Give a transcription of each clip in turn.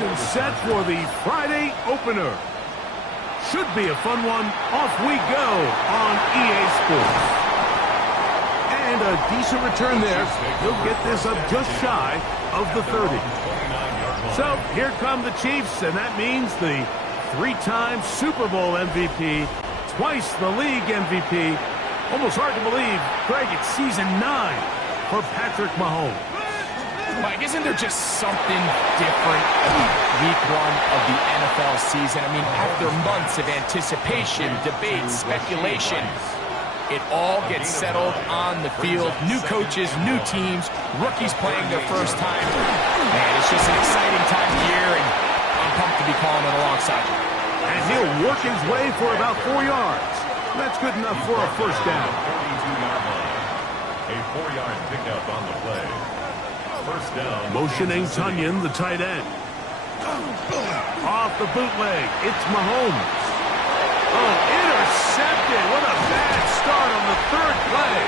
and set for the Friday opener. Should be a fun one. Off we go on EA Sports. And a decent return there. He'll get this up just shy of the 30. So here come the Chiefs, and that means the three-time Super Bowl MVP, twice the league MVP. Almost hard to believe, Greg, it's season 9 for Patrick Mahomes. Mike, isn't there just something different about week 1 of the NFL season? I mean, after months of anticipation, debate, speculation, it all gets settled on the field. New coaches, new teams, rookies playing their first time. Man, it's just an exciting time of year, and I'm pumped to be calling it alongside you. And he'll work his way for about 4 yards. That's good enough for a first down. 32-yard line. A 4-yard pickup on the play. First down. Motioning Tunyon, the tight end. Off the bootleg, it's Mahomes. Oh, intercepted. What a bad start on the third play.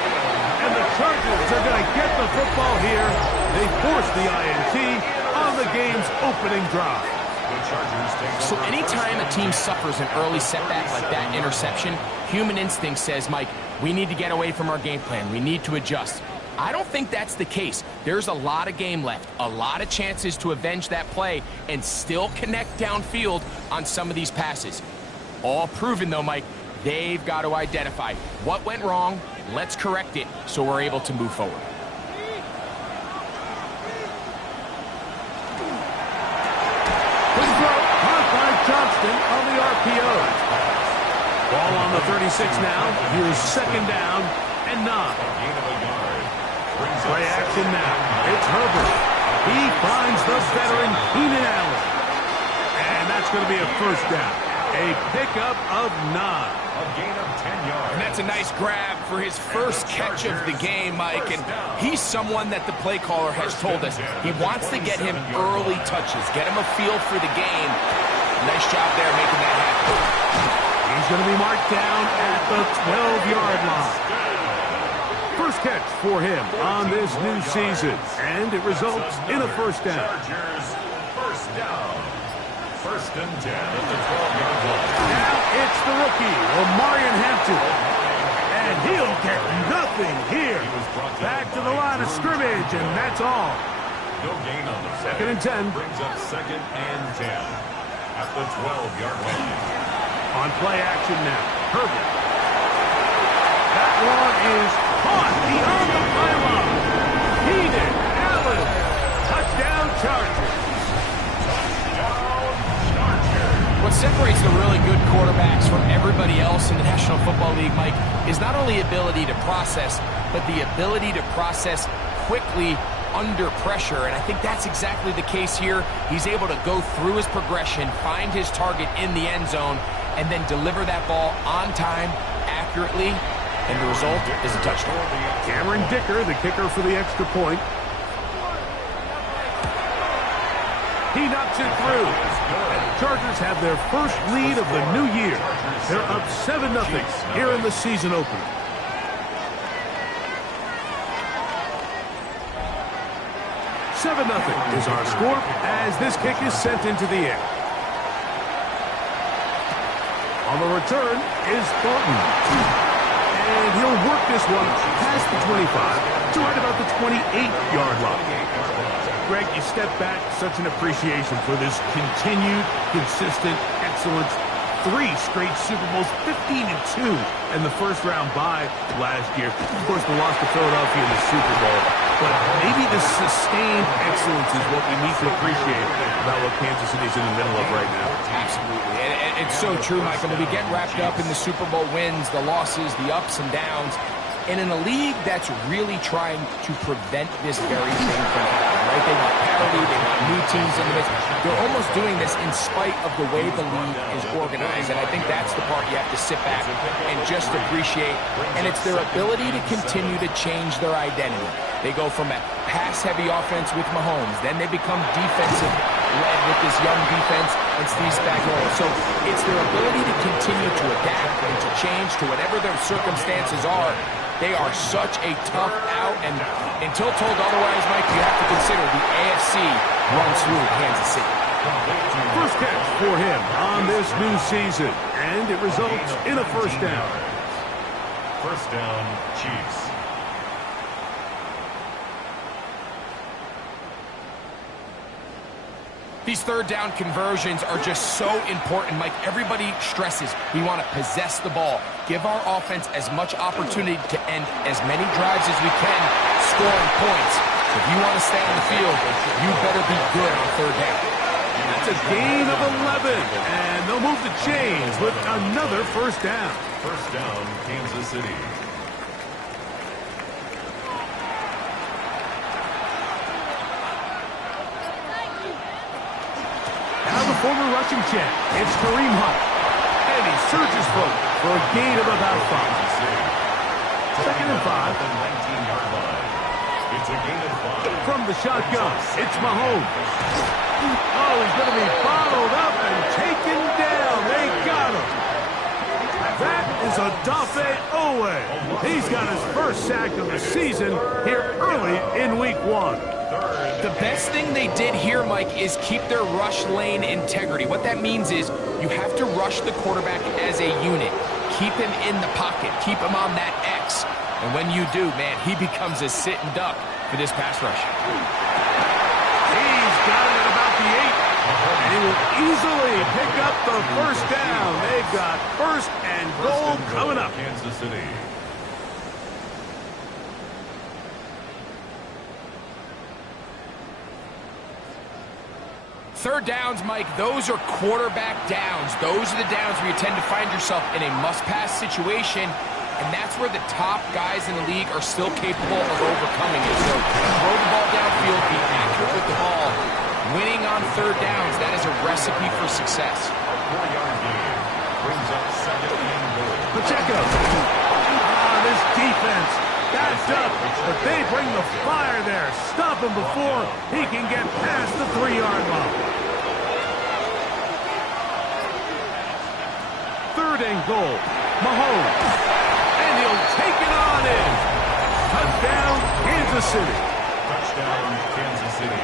And the Chargers are going to get the football here. They force the INT on the game's opening drive. So anytime a team suffers an early setback like that interception, human instinct says, Mike, we need to get away from our game plan. We need to adjust. I don't think that's the case. There's a lot of game left, a lot of chances to avenge that play and still connect downfield on some of these passes. All proven, though, Mike, they've got to identify what went wrong, let's correct it so we're able to move forward. Good throw, caught by Johnston on the RPO. Ball on the 36 now. Here's second down and 9. Play action now. It's Herbert. He finds the veteran Keenan Allen. And that's going to be a first down. A pickup of 9. A gain of 10 yards. And that's a nice grab for his first catch of the game, Mike. And he's someone that the play caller has told us he wants to get him early touches, get him a feel for the game. Nice job there making that happen. He's going to be marked down at the 12-yard line. First catch for him on this new season, and it results in a first down. Chargers, first down. First and 10 at the 12-yard line. Now it's the rookie, Omarion Hampton. And he'll get nothing here. Back to the line of scrimmage, and that's all. No gain on the play. Second and 10. Brings up second and 10 at the 12-yard line. On play action now, Herbert. That one is caught beyond the pylon. Keenan Allen. Touchdown Chargers. What separates the really good quarterbacks from everybody else in the National Football League, Mike, is not only ability to process, but the ability to process quickly under pressure. And I think that's exactly the case here. He's able to go through his progression, find his target in the end zone, and then deliver that ball on time, accurately, and the result is a touchdown. Cameron Dicker, the kicker for the extra point. He knocks it through. And the Chargers have their first lead of the new year. They're up 7-0 here in the season opener. $7-0 is our score as this kick is sent into the air. On the return is Thornton. And he'll work this one past the 25 to right about the 28-yard line. Greg, you step back, such an appreciation for this continued, consistent excellence. 3 straight Super Bowls, 15-2 in the first-round bye last year. Of course, the loss to Philadelphia in the Super Bowl. But maybe the sustained excellence is what we need to appreciate about what Kansas City's in the middle of right now. Absolutely. And it's so true, Michael. We get wrapped up in the Super Bowl wins, the losses, the ups and downs. And in a league that's really trying to prevent this very thing from happening, right? They want parity, they want new teams in the midst. They're almost doing this in spite of the way the league is organized. And I think that's the part you have to sit back and just appreciate. And it's their ability to continue to change their identity. They go from a pass-heavy offense with Mahomes, then they become defensive-led with this young defense and Steve Spagnuolo. So it's their ability to continue to adapt and to change to whatever their circumstances are. They are such a tough out, and until told otherwise, Mike, you have to consider the AFC runs through Kansas City. First catch for him on this new season, and it results in a first down. First down, Chiefs. These third down conversions are just so important, Mike. Everybody stresses we want to possess the ball, give our offense as much opportunity to end as many drives as we can, scoring points. If you want to stay on the field, you better be good on third down. That's a gain of 11, and they'll move the chains with another first down. First down, Kansas City. Now the former rushing champ, it's Kareem Hunt. And he surges forward for a gain of about 5. Second and 5. 19-yard line. It's a gain of 5. From the shotgun, it's Mahomes. Oh, he's going to be followed up and taken down. They got him. That is Odafe Oweh. He's got his first sack of the season here early in week 1. The best thing they did here, Mike, is keep their rush lane integrity. What that means is you have to rush the quarterback as a unit. Keep him in the pocket. Keep him on that X. And when you do, man, he becomes a sitting duck for this pass rush. He's got it at about the 8. And he will easily pick up the first down. They've got first and goal coming up. Kansas City. Third downs, Mike, those are quarterback downs. Those are the downs where you tend to find yourself in a must-pass situation, and that's where the top guys in the league are still capable of overcoming it. So throw the ball downfield, be accurate with the ball. Winning on third downs, that is a recipe for success. A 4-yard gain brings up second and goal. Pacheco. This defense backed up, but they bring the fire there. Stop him before he can get past the 3-yard line. Third and goal. Mahomes. And he'll take it on in. Touchdown, Kansas City. Touchdown, Kansas City.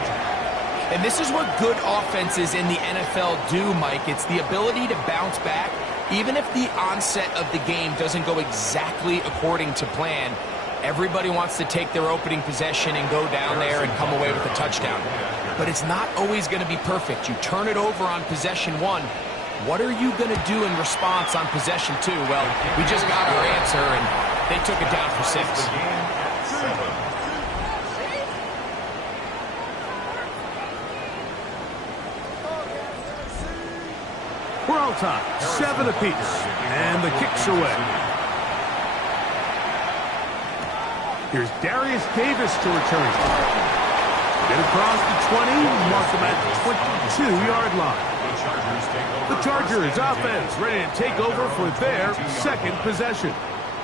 And this is what good offenses in the NFL do, Mike. It's the ability to bounce back, even if the onset of the game doesn't go exactly according to plan. Everybody wants to take their opening possession and go down there and come away with a touchdown. But it's not always going to be perfect. You turn it over on possession 1. What are you going to do in response on possession 2? Well, we just got our answer, and they took it down for 6. The game at 7. We're all tied, 7 apiece, and the kick's away. Here's Darius Davis to return. Get across the 20, mark them at the 22-yard line. The Chargers offense ready to take over for their second possession.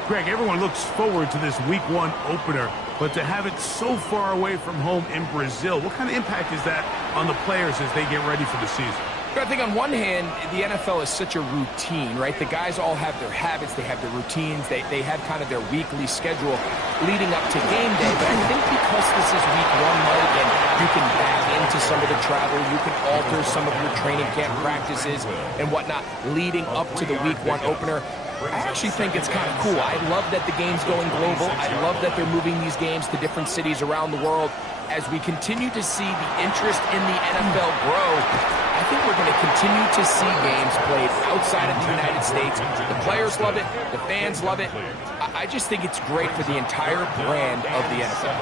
Greg, everyone looks forward to this week 1 opener, but to have it so far away from home in Brazil, what kind of impact is that on the players as they get ready for the season? I think on one hand, the NFL is such a routine, right? The guys all have their habits, they have their routines, they have kind of their weekly schedule leading up to game day. But I think because this is week 1, Mike, and you can back into some of the travel, you can alter some of your training camp practices and whatnot leading up to the week 1 opener. I actually think it's kind of cool. I love that the game's going global. I love that they're moving these games to different cities around the world. As we continue to see the interest in the NFL grow, I think we're going to continue to see games played outside of the United States. The players love it. The fans love it. I just think it's great for the entire brand of the NFL.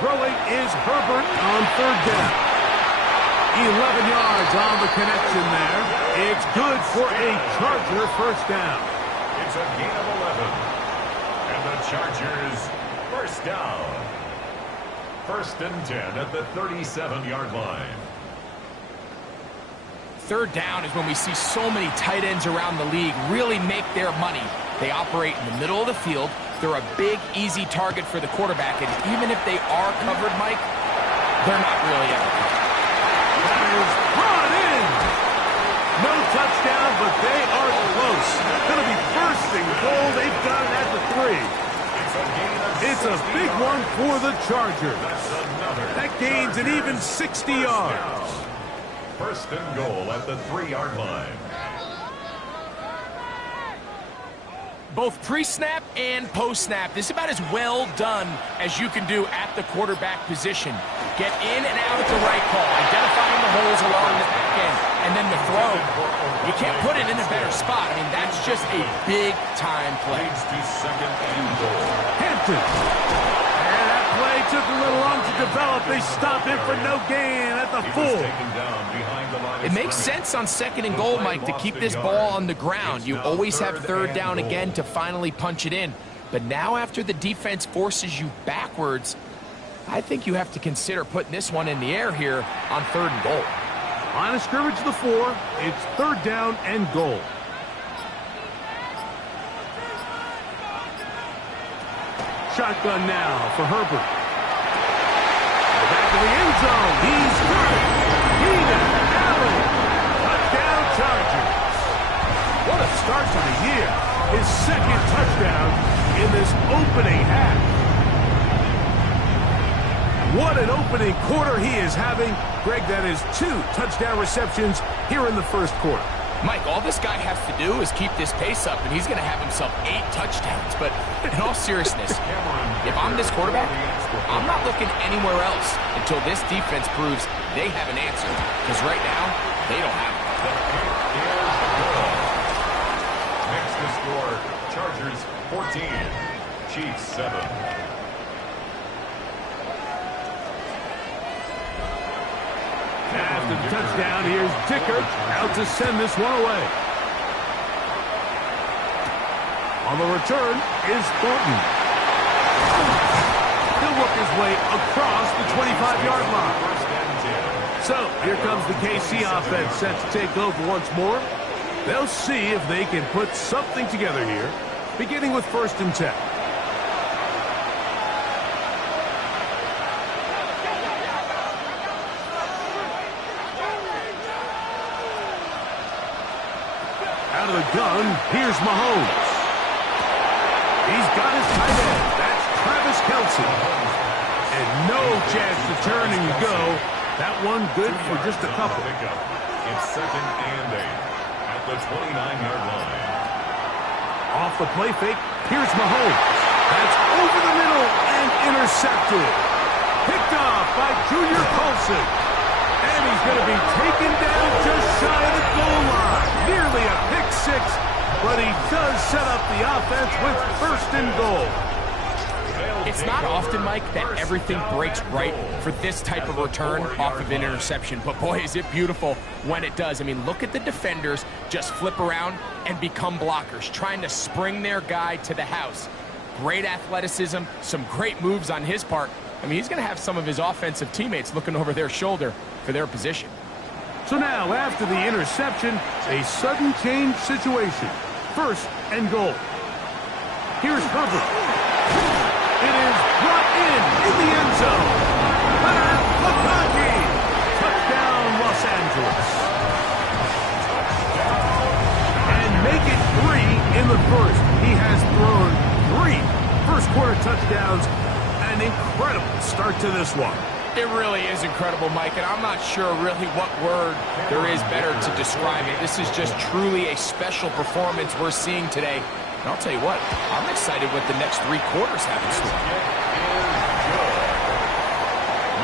Throwing is Herbert on third down. 11 yards on the connection there. It's good for a Charger first down. It's a gain of 11. And the Chargers first down. First and 10 at the 37-yard line. Third down is when we see so many tight ends around the league really make their money. They operate in the middle of the field. They're a big, easy target for the quarterback. And even if they are covered, Mike, they're not really ever covered. That is brought in. No touchdown, but they are close. Going to be first and goal. They've got it at the 3. It's a gain of It's a big one for the Chargers. That's another. That gains an even 60 yards. First and goal at the 3-yard line. Both pre-snap and post-snap, this is about as well done as you can do at the quarterback position. Get in and out at the right call, identifying the holes along the back end, and then the throw. You can't put it in a better spot. I mean, that's just a big-time play. Leads to second and goal. Hampton. And that play took a little long to develop. They stop him for no gain at the He was full. taken down behind the line of It makes scrimmage. sense on second and goal, Mike, to keep this ball on the ground. You always have third down again to finally punch it in. But now after the defense forces you backwards, I think you have to consider putting this one in the air here on third and goal. Line of scrimmage to the 4. It's third down and goal. Shotgun now for Herbert. Back to the end zone. He's got it. Keenan Allen. Touchdown Chargers. What a start to the year. His second touchdown in this opening half. What an opening quarter he is having. Greg, that is 2 touchdown receptions here in the first quarter. Mike, all this guy has to do is keep this pace up, and he's going to have himself 8 touchdowns. But in all seriousness, if I'm this quarterback, I'm not looking anywhere else until this defense proves they have an answer. Because right now, they don't have it. Next to score, Chargers 14, Chiefs 7. After the touchdown, here's Dicker out to send this one away. On the return is Thornton. He'll work his way across the 25-yard line. So here comes the KC offense set to take over once more. They'll see if they can put something together here, beginning with 1st and 10. Out of the gun, here's Mahomes. He's got his tight end. That's Travis Kelce. And no chance to turn and go. That one good for just a couple. It's second and 8 at the 29-yard line. Off the play fake, here's Mahomes. That's over the middle and intercepted. Picked off by Junior Colson. And he's going to be taken down just shy of the goal line. Nearly a pick 6, but he does set up the offense with 1st and goal. It's not often, Mike, that everything breaks right for this type of return off of an interception. But, boy, is it beautiful when it does. I mean, look at the defenders just flip around and become blockers, trying to spring their guy to the house. Great athleticism, some great moves on his part. I mean, he's going to have some of his offensive teammates looking over their shoulder for their position. So now, after the interception, a sudden change situation. 1st and goal. Here's Herbert. It is brought in the end zone. Leonard McConkey. Touchdown, Los Angeles. And make it 3 in the first. He has thrown 3 first-quarter touchdowns. An incredible start to this one. It really is incredible, Mike, and I'm not sure really what word there is better to describe it. This is just truly a special performance we're seeing today. And I'll tell you what, I'm excited what the next 3 quarters have in store.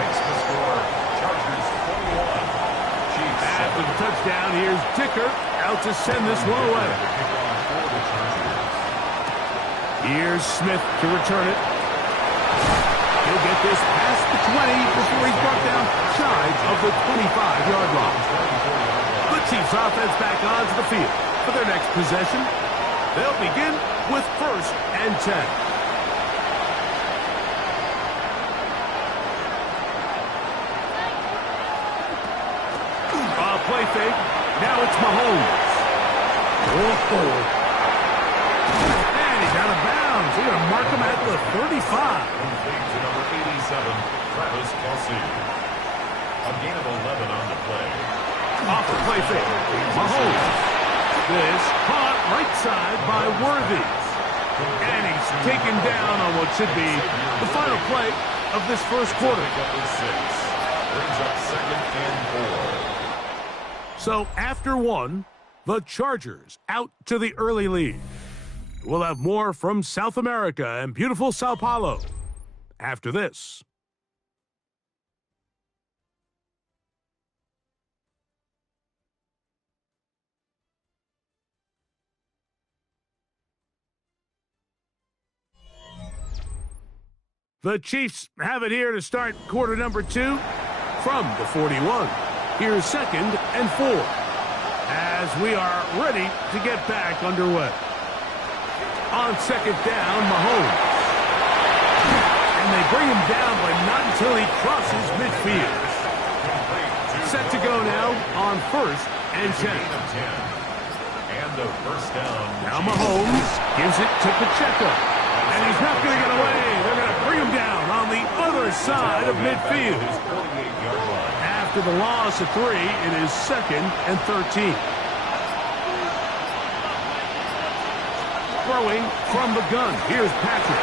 Makes the score, Chargers 41, Chiefs 7. After the touchdown, here's Dicker out to send this one away. Here's Smith to return it. He'll get this past the 20 before he's brought down shy of the 25-yard line. The Chiefs offense back onto the field for their next possession. They'll begin with 1st and 10. Play fake. Now it's Mahomes. And he's out of bounds. They're going to mark him at the 35. Complete to number 87, Travis Kelce. A gain of 11 on the play. Off the play fake. Mahomes. This caught right side by Worthy. And he's taken down on what should be the final play of this first quarter. Brings up 2nd and 4. So after one, the Chargers out to the early lead. We'll have more from South America and beautiful Sao Paulo after this. The Chiefs have it here to start quarter number 2 from the 41. Here's 2nd and 4 as we are ready to get back underway. On 2nd down, Mahomes. And they bring him down, but not until he crosses midfield. Set to go now on 1st and 10. And a first down. Now Mahomes gives it to Pacheco. And he's not going to get away. They're going to bring him down on the other side of midfield. After the loss of 3, it is 2nd and 13. Throwing from the gun. Here's Patrick.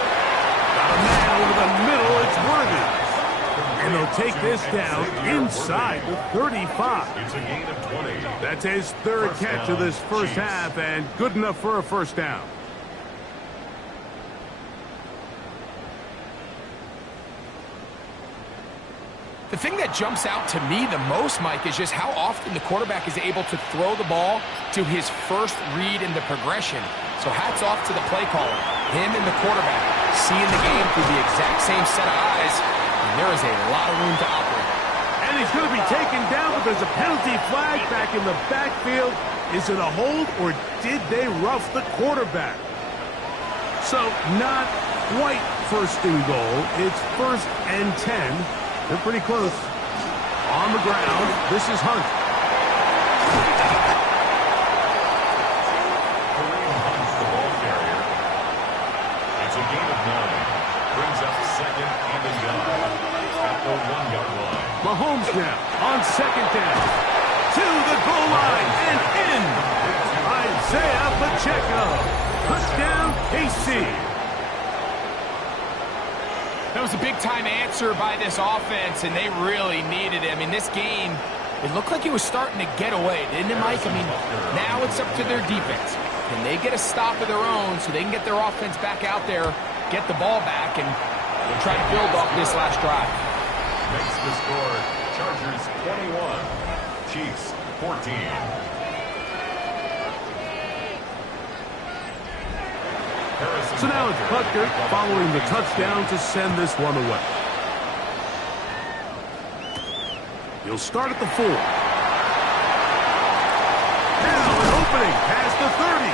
Got a man over the middle. It's Worthy. And they'll take this down inside the 35. It's a gain of 20. That's his 3rd catch of this first half, and good enough for a first down. The thing that jumps out to me the most, Mike, is just how often the quarterback is able to throw the ball to his first read in the progression. So hats off to the play caller. Him and the quarterback seeing the game through the exact same set of eyes, and there is a lot of room to operate. And he's going to be taken down, but there's a penalty flag back in the backfield. Is it a hold, or did they rough the quarterback? So not quite 1st and goal. It's 1st and 10. They're pretty close. On the ground, this is Hunt. Kareem Hunt's the ball carrier. It's a gain of 9. Brings up 2nd and a yard at the 1-yard line. Mahomes now on 2nd down. To the goal line and in. Isaiah Pacheco. Touchdown, KC. That was a big-time answer by this offense, and they really needed it. I mean, this game, it looked like it was starting to get away, didn't it, Mike? I mean, now it's up to their defense. Can they get a stop of their own so they can get their offense back out there, get the ball back, and try to build off this last drive? Makes the score Chargers 21, Chiefs 14. So now it's Butker following the touchdown to send this one away. He'll start at the 4. Now an opening past the 30.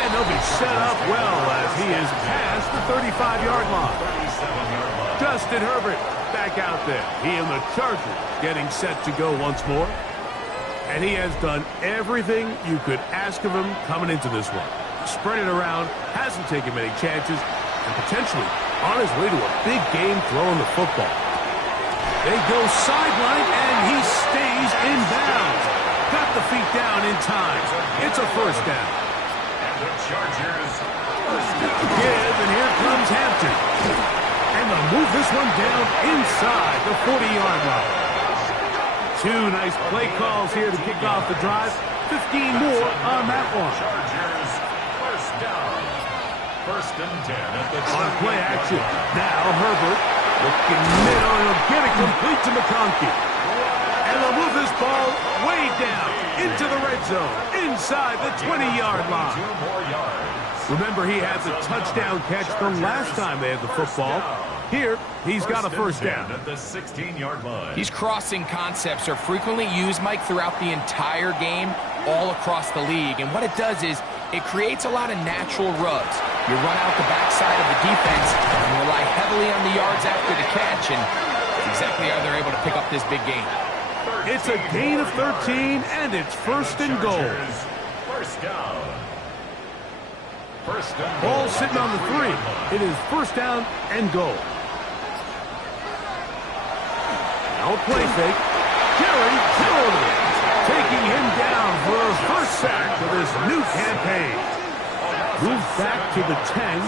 And they'll be set up well as he is past the 35-yard line. Justin Herbert back out there. He and the Chargers getting set to go once more. And he has done everything you could ask of him coming into this one. Spread it around, hasn't taken many chances, and potentially on his way to a big game throwing the football. They go sideline, and he stays in bounds. Got the feet down in time. It's a first down. And the Chargers first down. Give, and here comes Hampton. And they'll move this one down inside the 40-yard line. 2 nice play calls here to kick off the drive. 15 more on that one. Chargers first down. 1st and 10 at the On play action. Now Herbert looking middle, and he'll get it complete to McConkey. And they'll move this ball way down into the red zone, inside the 20-yard line. 2 more yards. Remember, he had the touchdown catch the last time they had the football. Here, he's got a first down. At the 16-yard line. These crossing concepts are frequently used, Mike, throughout the entire game, all across the league. And what it does is it creates a lot of natural rubs. You run out the backside of the defense and rely heavily on the yards after the catch, and that's exactly how they're able to pick up this big gain. It's a gain of 13, and it's 1st and goal. First down. First and goal. Ball sitting on the 3. It is 1st down and goal. Now a play fake. Jerry Tillery taking him down for a first sack for this new campaign. Move back to the 10.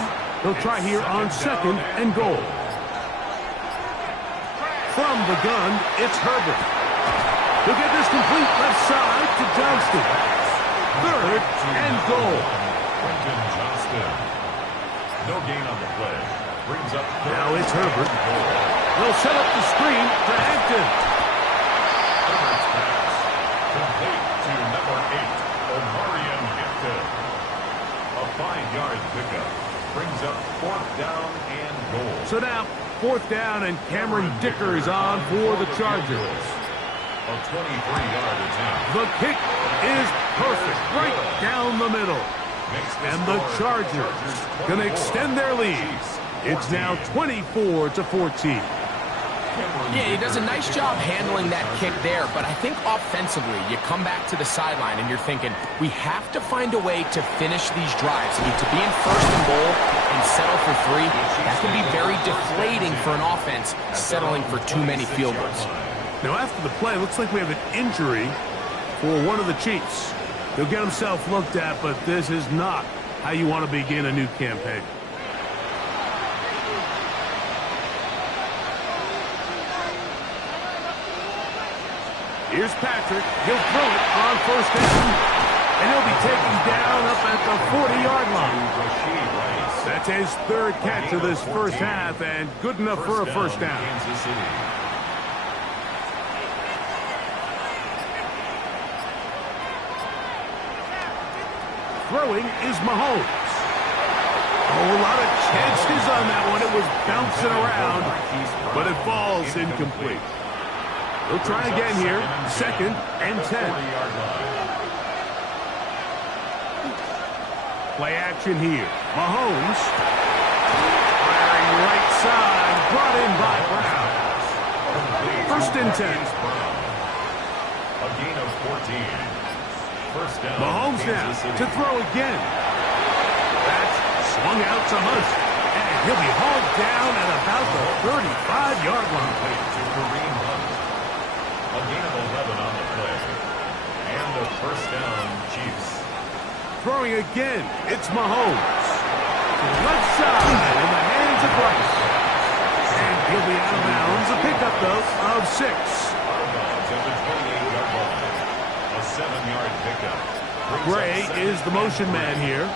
They'll try here on 2nd and goal. From the gun, it's Herbert. He'll get this complete left side to Johnston. 3rd and goal. Quentin Johnston. No gain on the play. Brings up now it's Herbert. They'll set up the screen to Hampton. Herbert's pass. Complete to number 8, Omarion Hampton. A 5-yard pickup. Brings up 4th down and goal. So now, 4th down, and Cameron Dicker is on for the Chargers. A 23-yard attempt. The kick is perfect, right down the middle. And the Chargers going to extend their lead. It's now 24-14. Yeah, he does a nice job handling that kick there, but I think offensively, you come back to the sideline and you're thinking, we have to find a way to finish these drives. I mean, to be in 1st and goal and settle for 3, that can be very deflating for an offense settling for too many field goals. Now, after the play, looks like we have an injury for one of the Chiefs. He'll get himself looked at, but this is not how you want to begin a new campaign. Here's Patrick. He'll throw it on 1st down. And he'll be taken down up at the 40-yard line. That's his 3rd catch of this 1st half, and good enough for a 1st down. Throwing is Mahomes. Oh, a lot of chances on that one. It was bouncing around, but it falls incomplete. We'll try again here. 2nd and 10. Play action here. Mahomes. Firing right side. Brought in by Brown. 1st and 10. A gain of 14. 1st down. Mahomes now to throw again. That's swung out to Hunt. And he'll be hauled down at about the 35-yard line. To Kareem Hunt. A gain of 11 on the play. And the 1st down, Chiefs. Throwing again, it's Mahomes. To the left side in the hands of Bryce. And he'll be out of bounds. A pickup, though, of 6. Argonauts at the 28-yard line. A 7-yard pickup. Gray is the motion man here.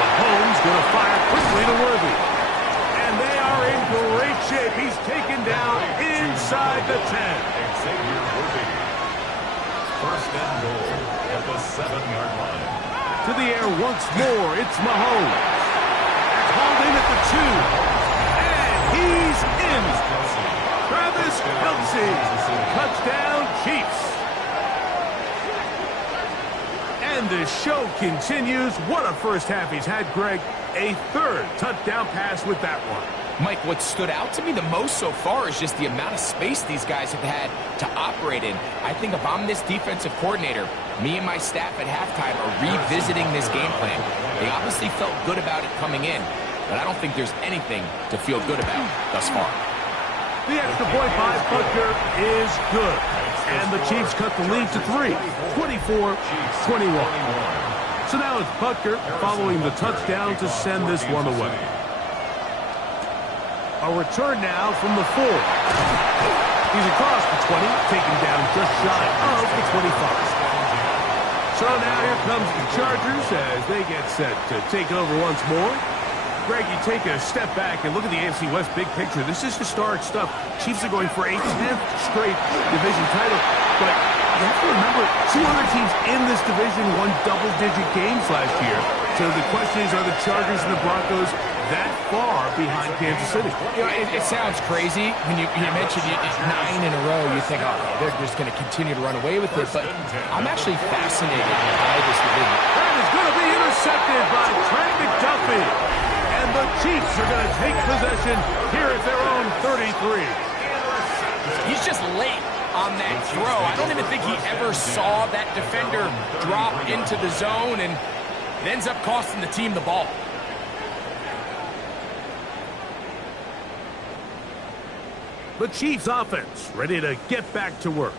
Mahomes going to fire quickly to Worthy. And they are in great shape. He's taken down inside the 10. Xavier Worthy. 1st and goal at the 7-yard line. To the air once more. It's Mahomes. Hauled in at the 2. And he's in. Travis Kelce. Touchdown, Chiefs. And the show continues. What a 1st half he's had, Greg. A 3rd touchdown pass with that one. Mike, what stood out to me the most so far is just the amount of space these guys have had to operate in. I think if I'm this defensive coordinator, me and my staff at halftime are revisiting this game plan. They obviously felt good about it coming in, but I don't think there's anything to feel good about thus far. The extra point by Butker is good. And the Chiefs cut the lead to 3, 24-21. So now it's Butker following the touchdown to send this one away. A return now from the 4. He's across the 20, taken down just shy of the 25. So now here comes the Chargers as they get set to take over once more. Greg, you take a step back and look at the AFC West big picture. This is historic stuff. Chiefs are going for a 10th straight division title. But you have to remember, 2 other teams in this division won double-digit games last year. So the question is, are the Chargers and the Broncos that far behind Kansas City? You know, it sounds crazy. When you mentioned 9 in a row, you think, oh, they're just going to continue to run away with it. But I'm actually fascinated by this division. That is going to be intercepted by Trent McDuffie. And the Chiefs are going to take possession here at their own 33. He's just late on that throw. I don't even think he ever saw that defender drop into the zone, and it ends up costing the team the ball. The Chiefs offense ready to get back to work.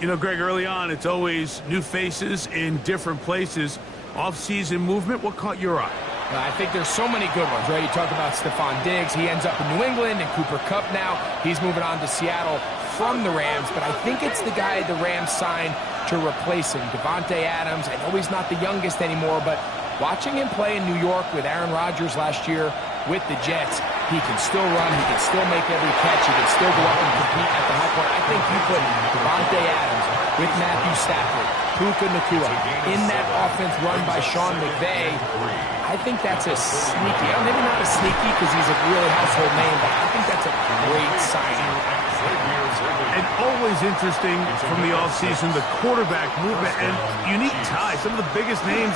You know, Greg, early on, it's always new faces in different places. Off-season movement, what caught your eye? I think there's so many good ones, right? You talk about Stephon Diggs. He ends up in New England, and Cooper Kupp now. He's moving on to Seattle from the Rams, but I think it's the guy the Rams signed to replace him, Davante Adams. I know he's not the youngest anymore, but watching him play in New York with Aaron Rodgers last year with the Jets, he can still run, he can still make every catch, he can still go up and compete at the high point. I think you put Davante Adams with Matthew Stafford, Puka Nacua, in that offense run by Sean McVay. I think that's a sneaky, maybe not a sneaky because he's a really household name, but I think that's a great signing. And always interesting from the offseason, the quarterback movement and unique ties. Some of the biggest names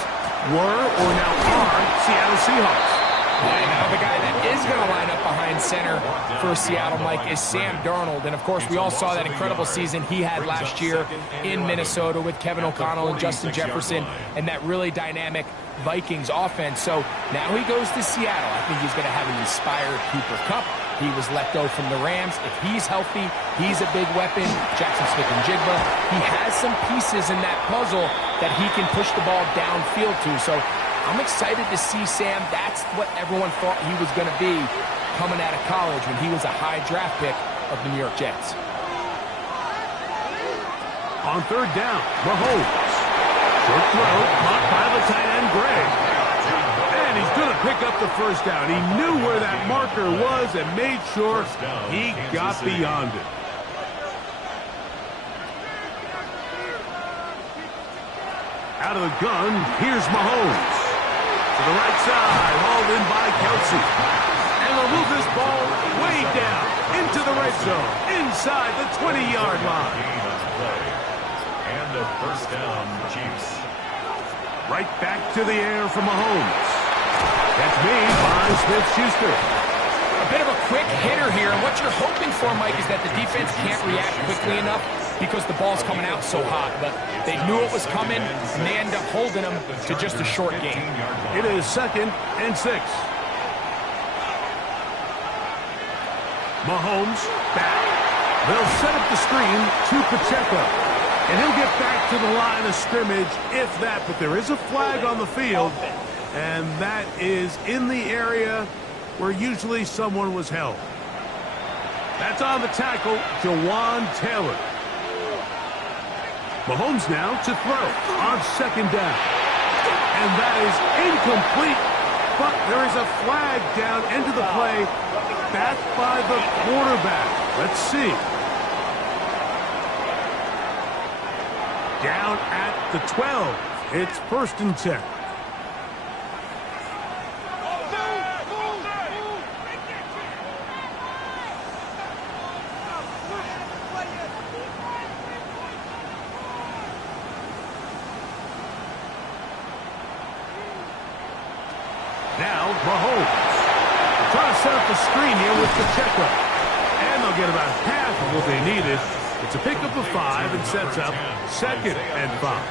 were or now are Seattle Seahawks. And now the guy that is going to line up behind center for Seattle, Mike, is Sam Darnold. And, of course, we all saw that incredible season he had last year in Minnesota with Kevin O'Connell and Justin Jefferson and that really dynamic Vikings offense. So now he goes to Seattle. I think he's going to have an inspired Cooper Kupp. He was let go from the Rams. If he's healthy, he's a big weapon. Jackson Smith-Njigba. He has some pieces in that puzzle that he can push the ball downfield to. So I'm excited to see Sam. That's what everyone thought he was going to be coming out of college when he was a high draft pick of the New York Jets. On third down, Mahomes. Short throw, caught by the tight end, Gray. And he's going to pick up the first down. He knew where that marker was and made sure he got beyond it. Out of the gun, here's Mahomes. To the right side, hauled in by Kelsey. And they'll move this ball way down into the red zone, inside the 20-yard line. And a first down, Chiefs. Right back to the air for Mahomes. That's made by Smith-Schuster. A bit of a quick hitter here. And what you're hoping for, Mike, is that the defense can't react quickly enough because the ball's coming out so hot. But they knew it was coming, and they end up holding them to just a short game. It is 2nd and 6. Mahomes back. They'll set up the screen to Pacheco. And he'll get back to the line of scrimmage, if that. But there is a flag on the field, and that is in the area where usually someone was held. That's on the tackle, Jawan Taylor. Mahomes now to throw on 2nd down. And that is incomplete, but there is a flag down into the play, back by the quarterback. Let's see. Down at the 12. It's 1st and 10. Now, Mahomes. Trying to set up the screen here with Pacheco. And they'll get about half of what they needed. It's a pickup of 5 and sets up 2nd and 5.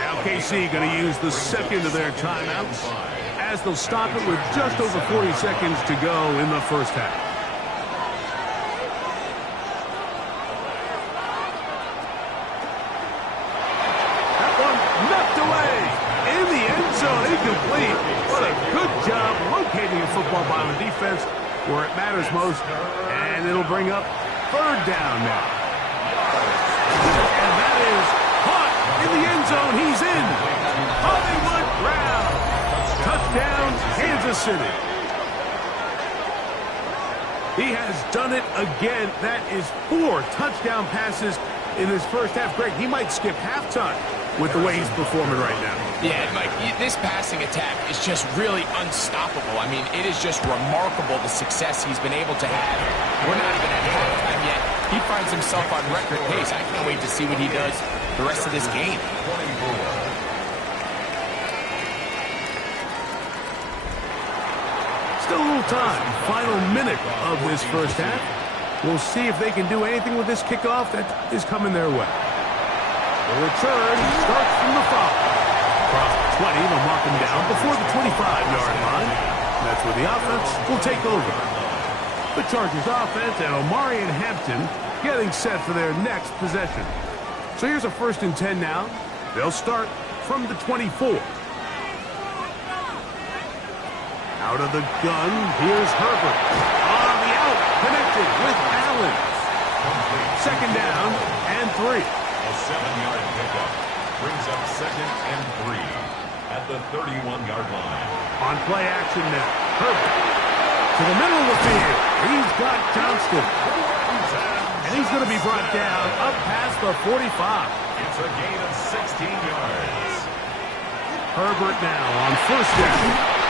Now KC going to use the second of their timeouts as they'll stop it with just over 40 seconds to go in the first half. That one knocked away in the end zone, incomplete. What a good job locating a football by the defense where it matters most. And it'll bring up 3rd down now. And that is caught in the end zone. He's in. Hollywood Brown. Touchdown, Kansas City. He has done it again. That is 4 touchdown passes in his first half. Greg, he might skip halftime with the way he's performing right now. Yeah, Mike, this passing attack is just really unstoppable. I mean, it is just remarkable the success he's been able to have. We're not even at halftime yet. He finds himself on record pace. I can't wait to see what he does the rest of this game. Still a little time. Final minute of this first half. We'll see if they can do anything with this kickoff that is coming their way. The return starts from the foul. Across the 20, they'll mark him down before the 25-yard line. That's where the offense will take over. The Chargers offense and Omarion Hampton getting set for their next possession. So here's a 1st and 10 now. They'll start from the 24. Out of the gun, here's Herbert. On the out, connected with Allen. 2nd down and 3. A 7-yard pickup brings up 2nd and 3 at the 31-yard line. On play action now, Herbert to the middle of the field. He's got Johnston. And he's going to be brought down up past the 45. It's a gain of 16 yards. Herbert now on 1st down.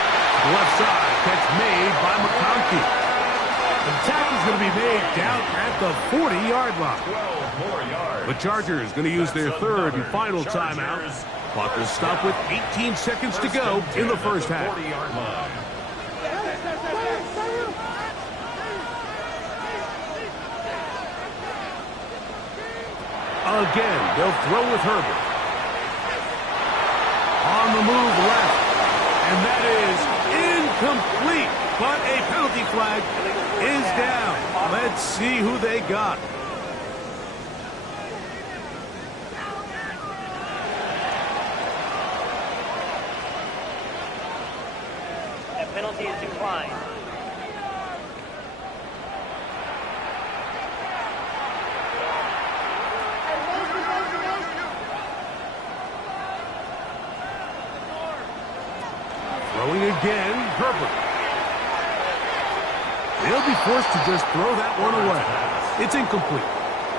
Left side, catch made by McConkey. The tackle is going to be made down at the 40-yard line. 12 more yards. The Chargers going to use their 3rd and final timeout. Clock will stop with 18 seconds to go in the first half. 40-yard line. Again, they'll throw with Herbert. On the move left. And that is incomplete. But a penalty flag is down. Let's see who they got. That penalty is declined. Throwing again, Herbert. They'll be forced to just throw that one away. It's incomplete.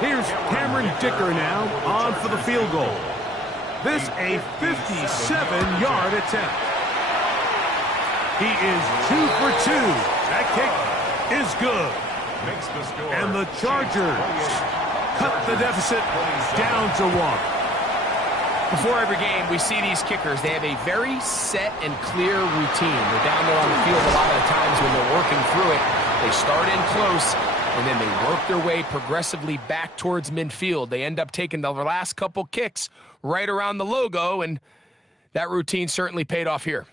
Here's Cameron Dicker now on for the field goal. This a 57-yard attempt. He is 2 for 2. That kick is good. Makes the score. And the Chargers cut the deficit down to 1. Before every game, we see these kickers. They have a very set and clear routine. They're down there on the field a lot of the times when they're working through it. They start in close, and then they work their way progressively back towards midfield. They end up taking the last couple kicks right around the logo, and that routine certainly paid off here.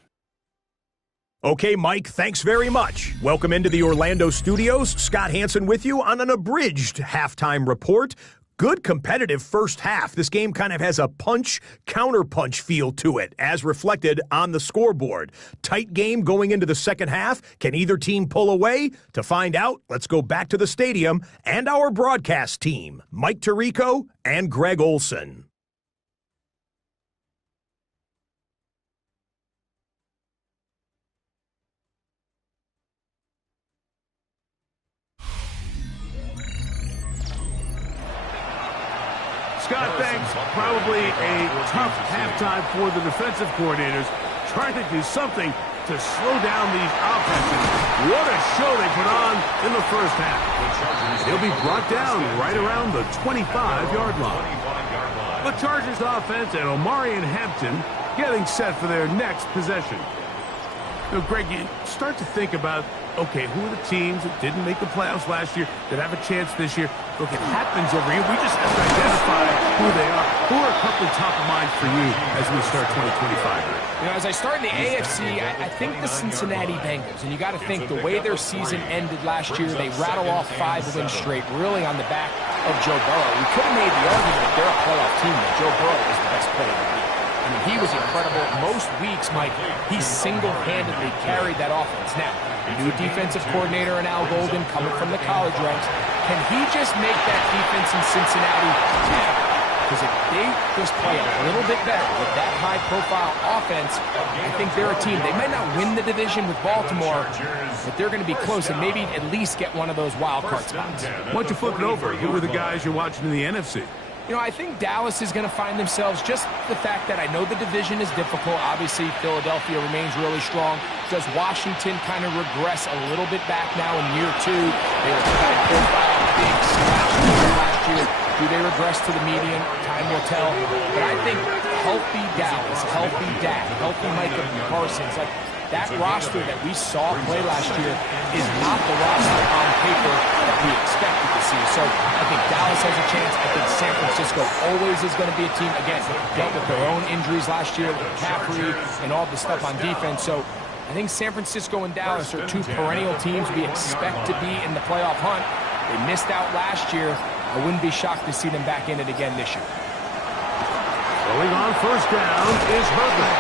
Okay, Mike, thanks very much. Welcome into the Orlando studios. Scott Hansen with you on an abridged halftime report. Good competitive first half. This game kind of has a punch-counterpunch feel to it, as reflected on the scoreboard. Tight game going into the second half. Can either team pull away? To find out, let's go back to the stadium and our broadcast team, Mike Tirico and Greg Olson. Scott, thanks. Probably a tough halftime for the defensive coordinators, trying to do something to slow down these offenses. What a show they put on in the first half. They'll be brought down right around the 25-yard line. The Chargers offense and Omarion Hampton getting set for their next possession. You know, Greg, you start to think about, okay, who are the teams that didn't make the playoffs last year that have a chance this year? Look, it happens every year. We just have to identify who they are. Who are a couple top of mind for you as we start 2025? You know, as I start in the AFC, I think the Cincinnati Bengals. And you got to think the way their season ended last year, they rattle off 5 wins straight, really on the back of Joe Burrow. We could have made the argument that they're a playoff team, that Joe Burrow is the best player in the league. I mean, he was incredible. Most weeks, Mike, he single-handedly carried that offense. Now, new defensive coordinator in Al Golden coming from the college ranks. Can he just make that defense in Cincinnati happen? Because if they just play a little bit better with that high-profile offense, I think they're a team. They might not win the division with Baltimore, but they're going to be close and maybe at least get one of those wild card spots. Why don't you flip it over? Who are the guys you're watching in the NFC? You know, I think Dallas is going to find themselves, just the fact that I know the division is difficult. Obviously, Philadelphia remains really strong. Does Washington kind of regress a little bit back now in year 2? They were high-profile, big splash last year. Do they regress to the median? Time will tell. But I think healthy Dallas, healthy Dak, healthy Micah Parsons, like that roster that we saw play last year is not the roster on paper that we expected to see. So I think Dallas has a chance. I think San Francisco always is going to be a team, again, dealt with their own injuries last year with McCaffrey and all the stuff on defense. So I think San Francisco and Dallas are two perennial teams we expect to be in the playoff hunt. They missed out last year. I wouldn't be shocked to see them back in it again this year. Going on first down is Herbert.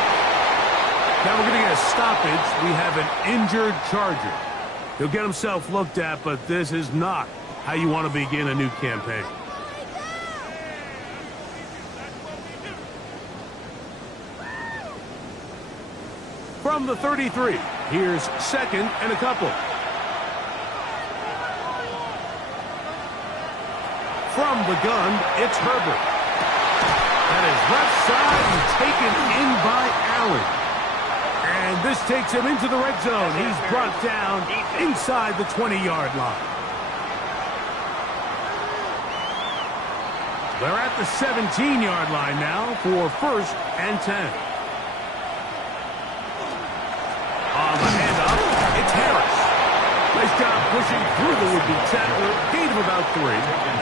Now we're going to get a stoppage. We have an injured Charger. He'll get himself looked at, but this is not how you want to begin a new campaign. From the 33, here's second and a couple. From the gun, it's Herbert. That is left side and taken in by Allen. And this takes him into the red zone. He's brought down inside the 20-yard line. They're at the 17-yard line now for first and 10. On the handoff, it's Harris. Nice job pushing through the would-be tackler. Gain of about 3.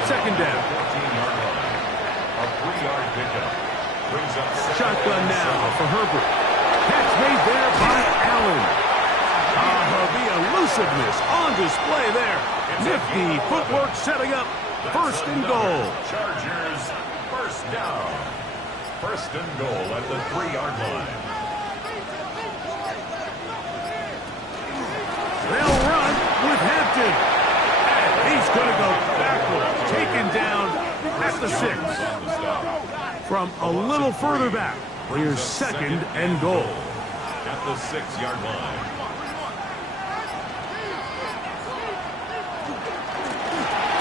Second down. A 3-yard pickup. Brings up Shotgun now for Herbert. Catch made there by Allen. The elusiveness on display there. Nifty footwork setting up first and goal. Chargers first down. First and goal at the 3-yard line. They'll run with Hampton. And he's going to go backwards. Taken down at the 6. From a little further back, here's second and goal. At the 6-yard line.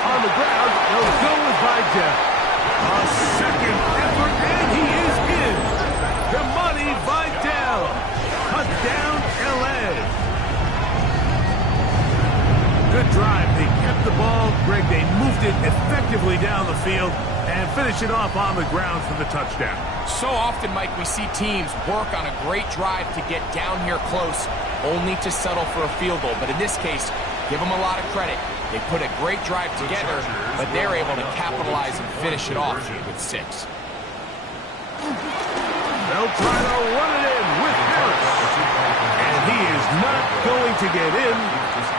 On the ground, they'll go with Vidal. A second effort, and he is in. Damani Vidal. Touchdown, L.A. Good drive. They kept the ball. Greg, they moved it effectively down the field and finish it off on the ground for the touchdown. So often, Mike, we see teams work on a great drive to get down here close, only to settle for a field goal. But in this case, give them a lot of credit. They put a great drive together, but they're able to capitalize and finish it off with 6. They'll try to run it in with Harris. And he is not going to get in.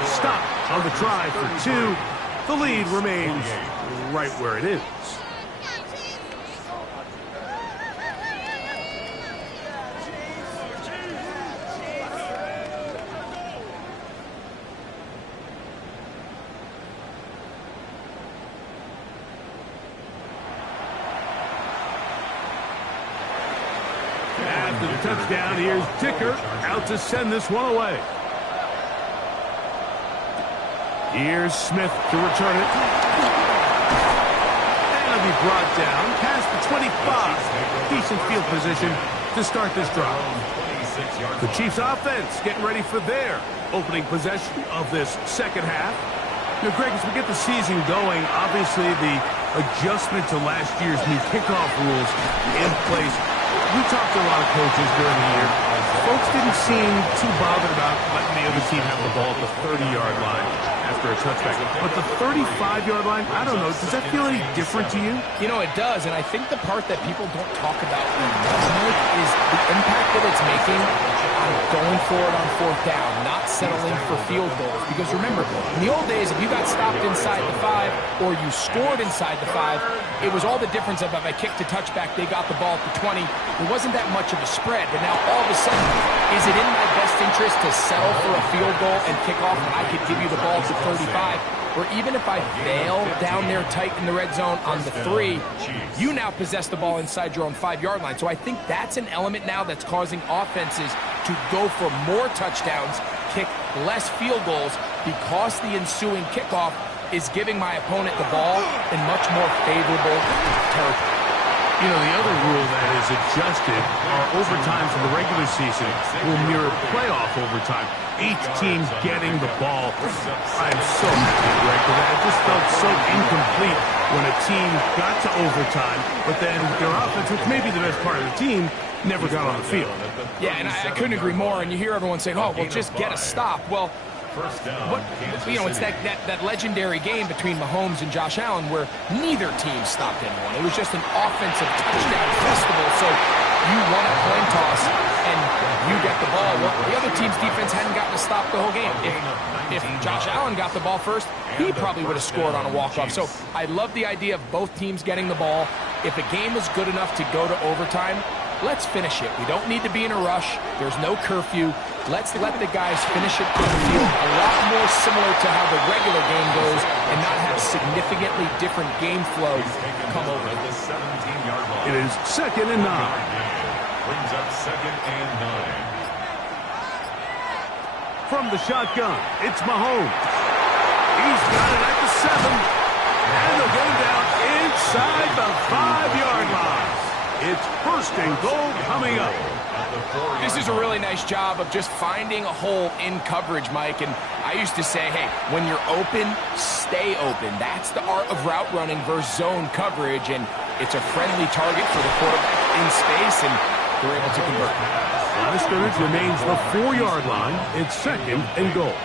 Stop on the try for 2. The lead remains right where it is. After the touchdown, here's Dicker out to send this one away. Here's Smith to return it. And it'll be brought down past the 25. Decent field position to start this drive. The Chiefs offense getting ready for their opening possession of this second half. Now, Greg, as we get the season going, obviously the adjustment to last year's new kickoff rules in place. We talked to a lot of coaches during the year. Folks didn't seem too bothered about letting the other team have the ball at the 30-yard line after a touchback. But the 35-yard line, I don't know, does that feel any different to you? You know, it does, and I think the part that people don't talk about is the impact that it's making on going for it on 4th down, not settling for field goals. Because remember, in the old days, if you got stopped inside the 5 or you scored inside the 5, it was all the difference of if I kicked a touchback, they got the ball at the 20. It wasn't that much of a spread, but now all of a sudden, is it in my best interest to settle for a field goal and kick off when I could give you the ball to 35? Or even if I fail down there tight in the red zone on the 3, you now possess the ball inside your own 5-yard line. So I think that's an element now that's causing offenses to go for more touchdowns, kick less field goals, because the ensuing kickoff is giving my opponent the ball in much more favorable territory. You know, the other rule that is adjusted are overtimes in the regular season will mirror playoff overtime. Each team getting the ball. I'm so happy, Greg, for that. It just felt so incomplete when a team got to overtime, but then their offense, which may be the best part of the team, never got on the field. Yeah, and I couldn't agree more. And you hear everyone saying, oh, well, just get a stop. Well, but, you know, it's that legendary game between Mahomes and Josh Allen where neither team stopped anyone. It was just an offensive touchdown festival. So you won a coin toss and you get the ball. Well, the other team's defense hadn't gotten to stop the whole game. If Josh Allen got the ball first, he probably would have scored on a walk-off. So I love the idea of both teams getting the ball. If a game is good enough to go to overtime, let's finish it. We don't need to be in a rush. There's no curfew. Let's let the guys finish it on the field a lot more similar to how the regular game goes and not have significantly different game flow come over. The 17-yard line. It is 2nd and 9. Brings up 2nd and 9. From the shotgun, it's Mahomes. He's got it at the 7. And they'll get him down inside the 5-yard line. It's 1st and goal coming up. This is a really nice job of just finding a hole in coverage, Mike. And I used to say, hey, when you're open, stay open. That's the art of route running versus zone coverage. And it's a friendly target for the quarterback in space, and they're able to convert. Line of scrimmage remains the 4-yard line. It's 2nd and goal.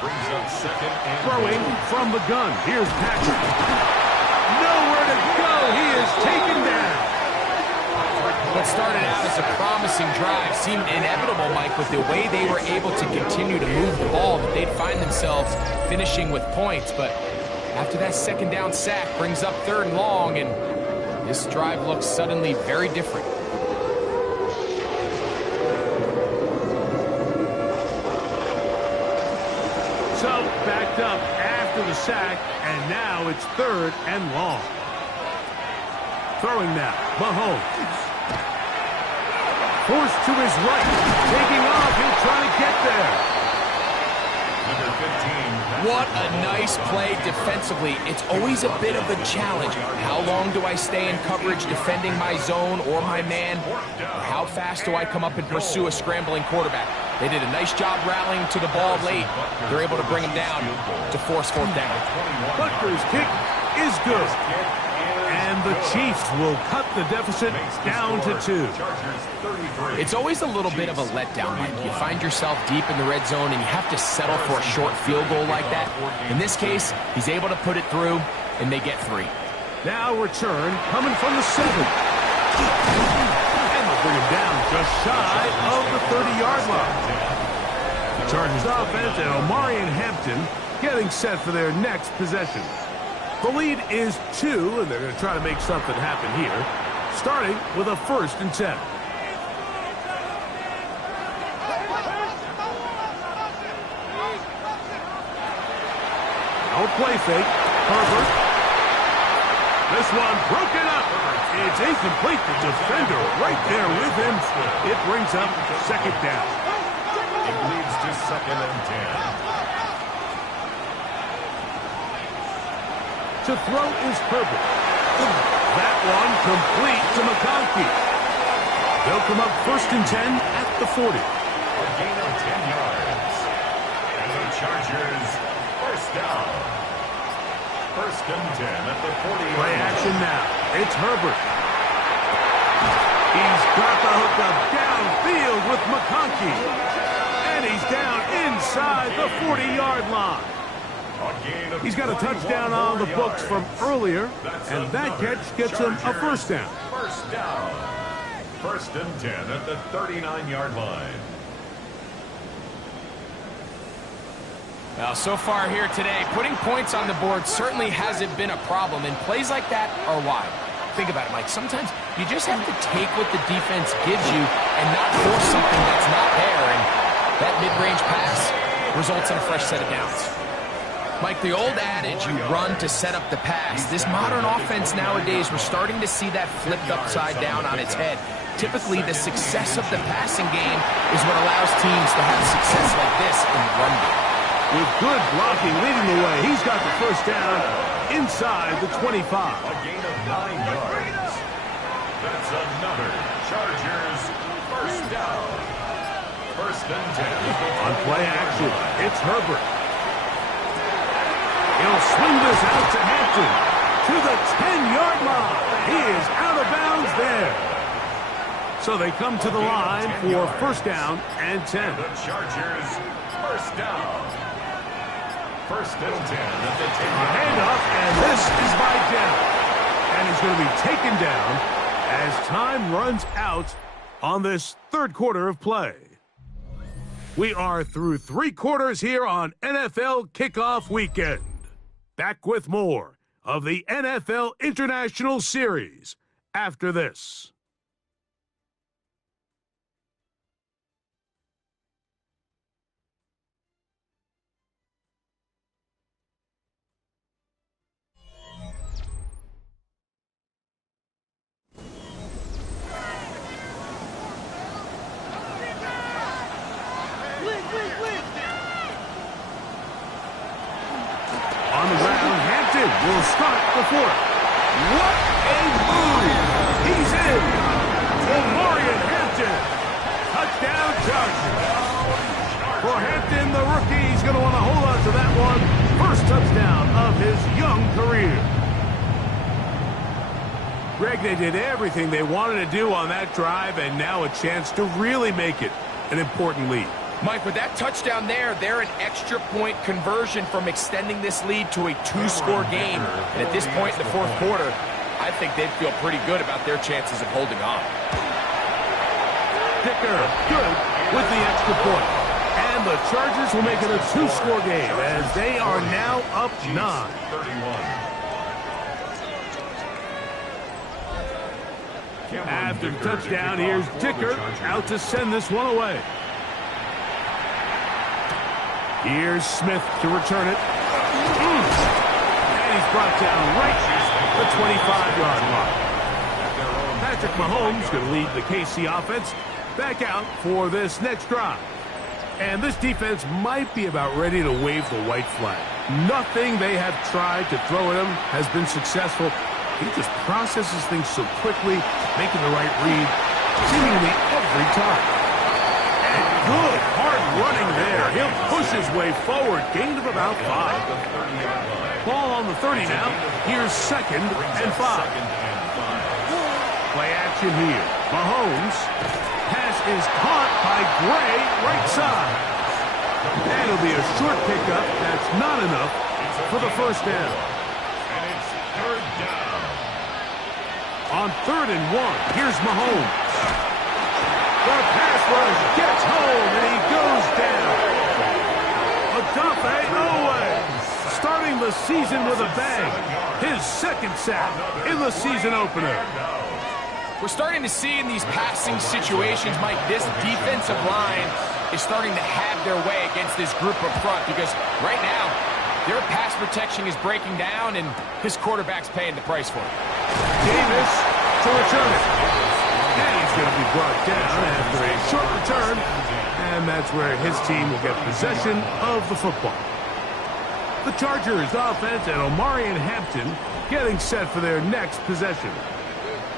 Brings up 2nd and Throwing from the gun. Here's Patrick. Nowhere to go. He is taken down. What started out as a promising drive seemed inevitable, Mike, with the way they were able to continue to move the ball, that they'd find themselves finishing with points. But after that 2nd down sack brings up 3rd and long, and this drive looks suddenly very different. So, backed up after the sack, and now it's 3rd and long. Throwing now, Mahomes. Forced to his right. Taking off, he'll try to get there. number 15. What a nice play defensively. It's always a bit of a challenge. How long do I stay in coverage defending my zone or my man? Or how fast do I come up and pursue a scrambling quarterback? They did a nice job rallying to the ball late. They're able to bring him down to force 4th down. Butker's kick is good. And the Chiefs will cut the deficit down to 2. It's always a little bit of a letdown, Mike. You find yourself deep in the red zone and you have to settle for a short field goal like that. In this case, he's able to put it through, and they get 3. Now return coming from the 7. And they'll bring him down just shy of the 30-yard line. The Chargers offense and Omarion Hampton getting set for their next possession. The lead is 2, and they're going to try to make something happen here, starting with a 1st and 10. No play fake. Herbert. This one broken up. It's incomplete. The defender right there with him. It brings up 2nd down. It leads to 2nd and 10. To throw is Herbert. That one complete to McConkey. They'll come up 1st and 10 at the 40. A gain of 10 yards. And the Chargers, 1st down. 1st and 10 at the 40. Play action now. It's Herbert. He's got the hook up downfield with McConkey. And he's down inside the 40-yard line. He's got a touchdown on the books from earlier, and that catch gets him a 1st down. 1st down. 1st and 10 at the 39-yard line. Well, so far here today, putting points on the board certainly hasn't been a problem, and plays like that are why. Think about it, Mike. Sometimes you just have to take what the defense gives you and not force something that's not there, and that mid-range pass results in a fresh set of downs. Mike, the old adage, you run to set up the pass. This modern offense nowadays, we're starting to see that flipped upside down on its head. Typically, the success of the passing game is what allows teams to have success like this in the run game. With good blocking leading the way, he's got the 1st down inside the 25. A gain of 9 yards. That's another Chargers 1st down. 1st and 10. On play action, it's Herbert. He'll swing this out to Hampton to the 10-yard line. He is out of bounds there. So they come to the line for 1st down and 10. The Chargers 1st down. 1st and 10 at the 10-yard line. Handoff, and this is by Dent. And he's going to be taken down as time runs out on this third quarter of play. We are through 3 quarters here on NFL Kickoff Weekend. Back with more of the NFL International Series after this. On the ground, Hampton will start the fourth. What a move! He's in! Omarion Hampton! Touchdown, Chargers! For Hampton, the rookie, he's going to want to hold on to that one. First touchdown of his young career. Greg, they did everything they wanted to do on that drive, and now a chance to really make it an important lead. Mike, with that touchdown there, they're an extra point conversion from extending this lead to a 2-score game. And at this point in the fourth quarter, I think they'd feel pretty good about their chances of holding on. Dicker, good with the extra point. And the Chargers will make it a 2-score game as they are now up 9. After the touchdown, here's Dicker out to send this one away. Here's Smith to return it. And he's brought down right at the 25-yard line. Patrick Mahomes going to lead the KC offense back out for this next drive. And this defense might be about ready to wave the white flag. Nothing they have tried to throw at him has been successful. He just processes things so quickly, making the right read seemingly every time. Good, hard running there. He'll push his way forward. Gain of about 5. Ball on the 30 now. Here's 2nd and 5. Play action here. Mahomes. Pass is caught by Gray, right side. And it'll be a short pickup. That's not enough for the first down. And it's 3rd down. On 3rd and 1, here's Mahomes. The pass rush gets home, and he goes down. Odafe Owens starting the season with a bang. His 2nd sack in the season opener. We're starting to see in these passing situations, Mike, this defensive line is starting to have their way against this group up front because right now, their pass protection is breaking down, and his quarterback's paying the price for it. Davis to return it. And he's going to be brought down after a short return, and that's where his team will get possession of the football. The Chargers offense and Omarion Hampton getting set for their next possession.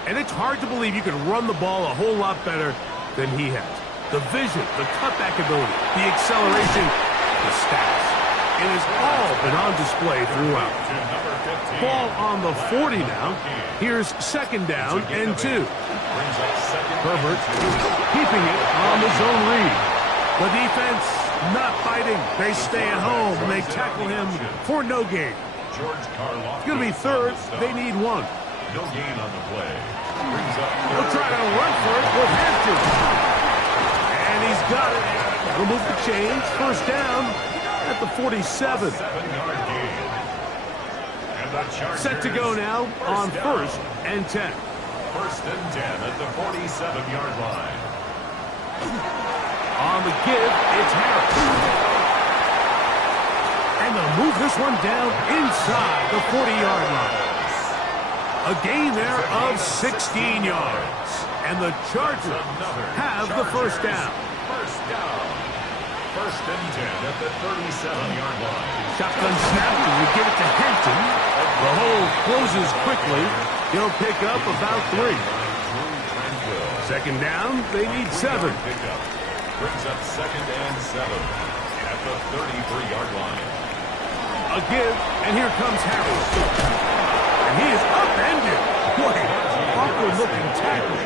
And it's hard to believe you can run the ball a whole lot better than he has. The vision, the cutback ability, the acceleration, the stats. It has all been on display throughout. Ball on the 40 now. Here's 2nd down and 2. Herbert keeping it on the zone read. The defense not fighting. They stay at home and they tackle him for no gain. It's going to be 3rd. They need 1. No gain on the play. They'll try to run for it with Hampton. And he's got it. Remove the chains. First down at the 47. 7-yard gain. And the Chargers Set to go now on 1st and 10. 1st and 10 at the 47-yard line. On the give, it's Harris. And they'll move this one down inside the 40-yard line. A gain there of 16 yards. And the Chargers have the first down. First down. 1st and 10 at the 37-yard line. Shotgun snap, and we give it to Hampton. The hole closes quickly. He'll pick up about 3. 2nd down, they need 7. Brings up 2nd and 7 at the 33-yard line. A give, and here comes Harris. And he is upended. Boy, awkward-looking tackle.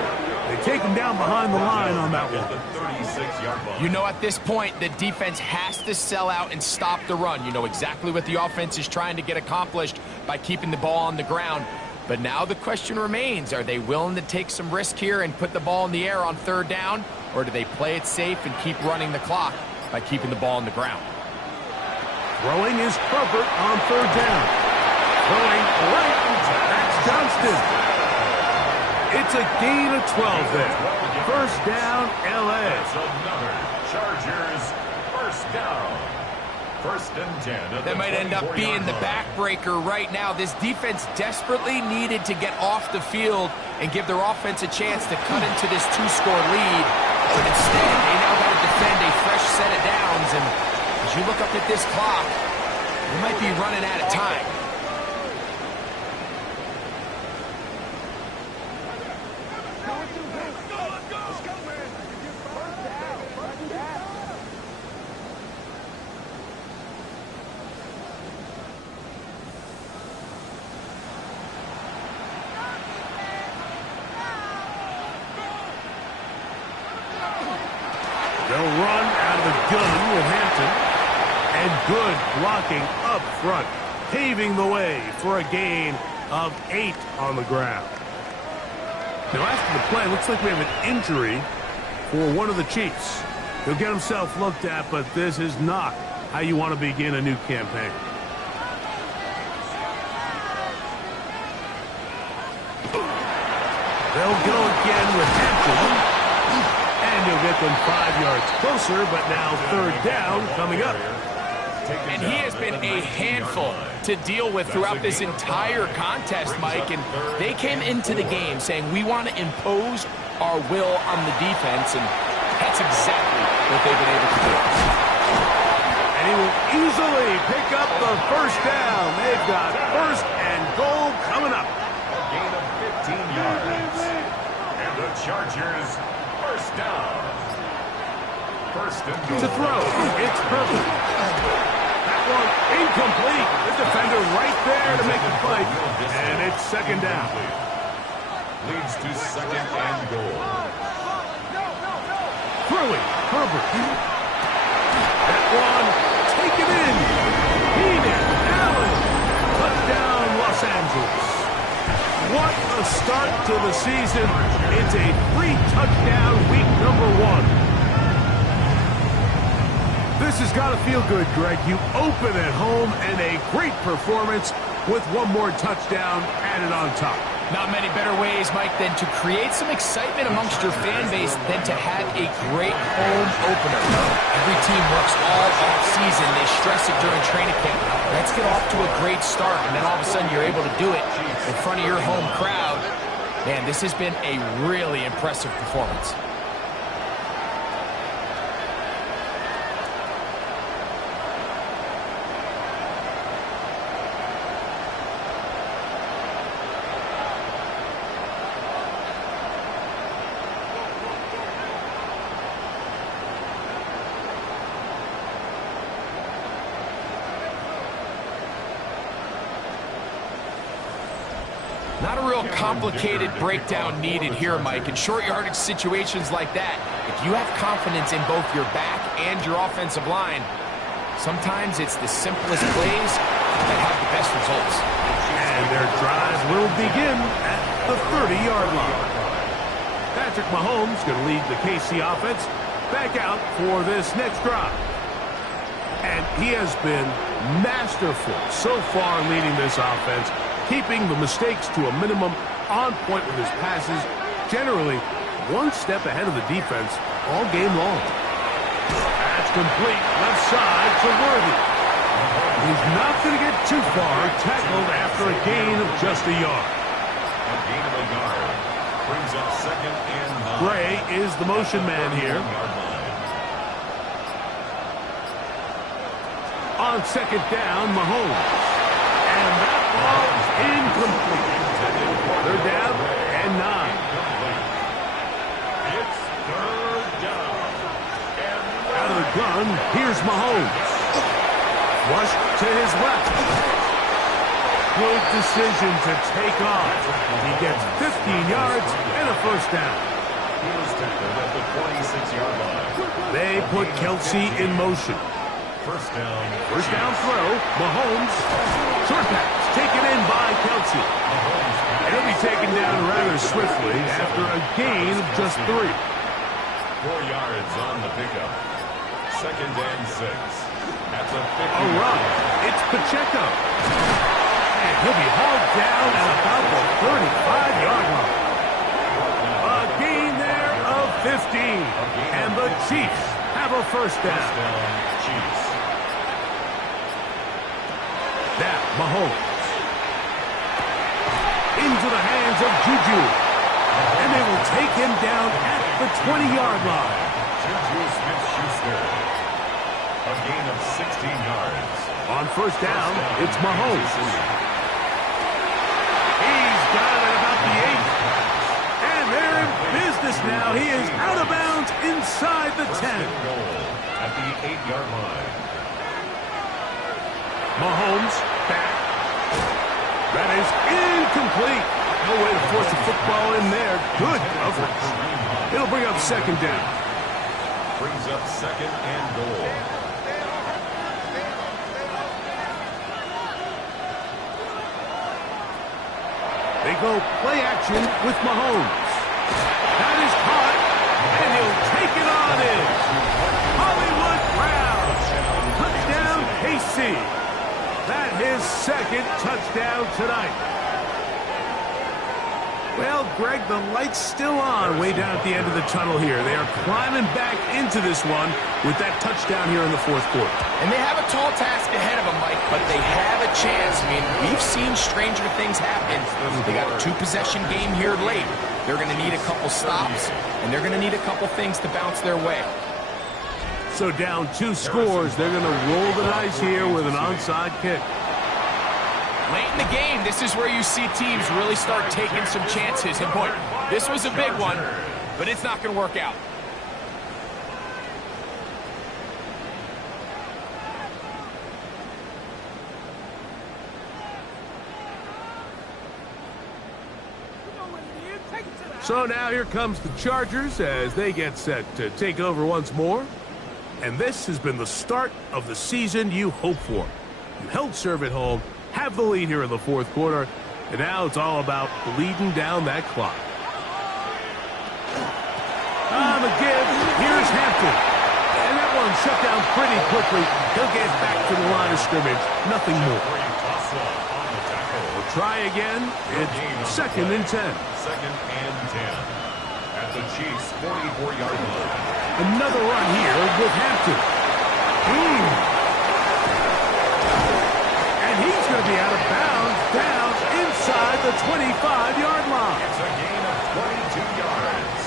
They take him down behind the line on that one. The 36-yard line. You know, at this point, the defense has to sell out and stop the run. You know exactly what the offense is trying to get accomplished by keeping the ball on the ground. But now the question remains, are they willing to take some risk here and put the ball in the air on third down, or do they play it safe and keep running the clock by keeping the ball on the ground? Throwing is Herbert on third down. Throwing right. That's Johnston. It's a gain of 12 there. First down, L.A. That's another Chargers first down. First and 10. That might end up being the backbreaker right now. This defense desperately needed to get off the field and give their offense a chance to cut into this two-score lead. But instead, they now got to defend a fresh set of downs. And as you look up at this clock, you might be running out of time. They'll run out of the gun with Hampton. And good blocking up front, paving the way for a gain of 8 on the ground. Now after the play, looks like we have an injury for one of the Chiefs. He'll get himself looked at, but this is not how you want to begin a new campaign. They'll go again with Hampton. And he'll get them 5 yards closer, but now third down coming up. And he has been a handful to deal with throughout this entire contest, Mike. And they came into the game saying, we want to impose our will on the defense. And that's exactly what they've been able to do. And he will easily pick up the first down. They've got first and goal coming up. A gain of 15 yards. And the Chargers first down. First and goal. To throw, it's perfect. That one incomplete. The defender right there to make the play. And it's second down. Leads to second and goal. Throwing, Herbert. That one taken in. Keenan Allen. Touchdown, Los Angeles. What a start to the season. It's a 3-touchdown week number 1. This has got to feel good, Greg. You open at home and a great performance with one more touchdown added on top. Not many better ways, Mike, than to create some excitement amongst your fan base than to have a great home opener. Every team works all off-season. They stress it during training camp. Let's get off to a great start, and then all of a sudden you're able to do it in front of your home crowd. Man, this has been a really impressive performance. Not a real complicated breakdown needed here, Mike. In short yardage situations like that, if you have confidence in both your back and your offensive line, sometimes it's the simplest plays that have the best results. And their drive will begin at the 30-yard line. Patrick Mahomes going to lead the KC offense back out for this next drive. And he has been masterful so far leading this offense, keeping the mistakes to a minimum, on point with his passes, generally one step ahead of the defense all game long. That's complete, left side to Worthy. He's not going to get too far, tackled after a gain of just a yard. A gain of a yard brings up second and 9. Gray is the motion man here. On second down, Mahomes. And that ball is incomplete. They're down and 9. It's third down. Out of the gun, here's Mahomes. Flush to his left. Good decision to take off. He gets 15 yards and a first down. He was tackled at the 26-yard line. They put Kelsey in motion. First down. First down throw. Mahomes. Short pass. Taken in by Kelsey. And he'll be taken down rather swiftly after a gain of just 3. 4 yards on the pickup. Second and 6. That's a 50. A run. It's Pacheco. And he'll be hauled down at about the 35-yard line. A gain there of 15. And the Chiefs have a first down. First down, Chiefs. Now, Mahomes. Into the hands of Juju. And they will take him down at the 20-yard line. Juju Smith-Schuster. A gain of 16 yards. On first down, it's Mahomes. He's got it about the 8. And they're in business now. He is out of bounds inside the 10. First and goal at the 8-yard line. Mahomes back. That is incomplete. No way to force the football in there. Good coverage. It'll bring up second down. Brings up second and goal. They go play action with Mahomes. That is caught, and he'll take it on in. Hollywood Brown. Touchdown, KC. That his second touchdown tonight. Well, Greg, the light's still on way down at the end of the tunnel here. They are climbing back into this one with that touchdown here in the fourth quarter. And they have a tall task ahead of them, Mike, but they have a chance. I mean, we've seen stranger things happen. They got a 2-possession game here late. They're going to need a couple stops, and they're going to need a couple things to bounce their way. So down 2 scores, they're going to roll the dice here with an onside kick. Late in the game, this is where you see teams really start taking some chances. And boy, this was a big one, but it's not going to work out. So now here comes the Chargers as they get set to take over once more. And this has been the start of the season you hope for. You held serve at home, have the lead here in the fourth quarter, and now it's all about bleeding down that clock. On the give, here's Hampton. And that one shut down pretty quickly. He'll get back to the line of scrimmage. Nothing more. We'll try again. It's second and 10. Second and 10. At the Chiefs' 44-yard line. Another run here with Hampton. And he's going to be out of bounds down inside the 25-yard line. It's a gain of 22 yards.